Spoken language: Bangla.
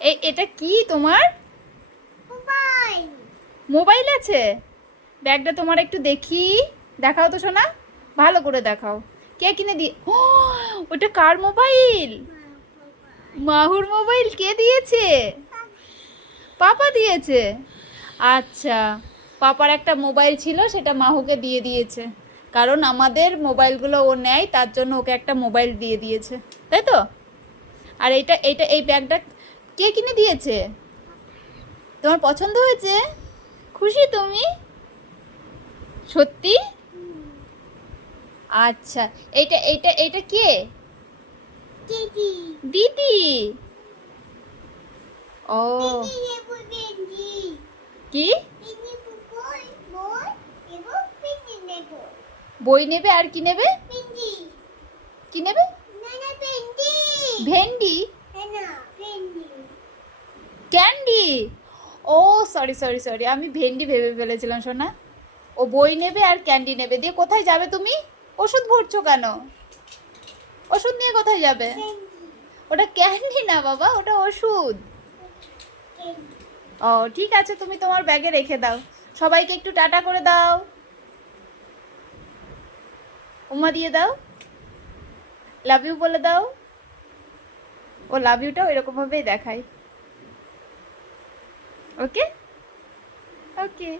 এটা কি তোমার মোবাইল। মোবাইল আছে? ব্যাগটা তোমার একটু দেখি, দেখাও তো সোনা, ভালো করে দেখাও। কে কিনে দিয়ে ও, ওটা কার মোবাইল? মাহুর মোবাইল কে দিয়েছে? পাপা দিয়েছে। আচ্ছা, পাপার একটা মোবাইল ছিল, সেটা মাহুকে দিয়ে দিয়েছে, কারণ আমাদের মোবাইলগুলো ও নেয়, তার জন্য ওকে একটা মোবাইল দিয়ে দিয়েছে, তাই তো? আর এইটা এইটা এই ব্যাগটা কে কিনে দিয়েছে? তোমার পছন্দ হয়েছে? খুশি তুমি? সত্যি? আচ্ছা, এইটা এইটা এইটা কে? দিদি। দিদি। ও, দিদি নেবো দিদি। কি দিদি বই বই এবং পিন্ডি নেবো। বই নেবে আর কি নেবে? পিন্ডি। কি নেবে? না না পিন্ডি। ভেন্ডি? না পিন্ডি। ক্যান্ডি? ও, সরি সরি সরি, আমি ভেন্ডি ভেবে ফেলেছিলাম সোনা। ও বই নেবে আর ক্যান্ডি নেবে, দিয়ে কোথায় যাবে তুমি? ওষুধ ভরছো কেন? ওষুধ নিয়ে কোথায় যাবে? ওটা ক্যান্ডি না বাবা, ওটা ওষুধ। ও ঠিক আছে, তুমি তোমার ব্যাগে রেখে দাও। সবাইকে একটু টাটা করে দাও, উম্মা দিয়ে দাও, লাভ ইউ বলে দাও। ও লাভ ইউটাও এরকম ভাবেই দেখায়। ওকে ওকে।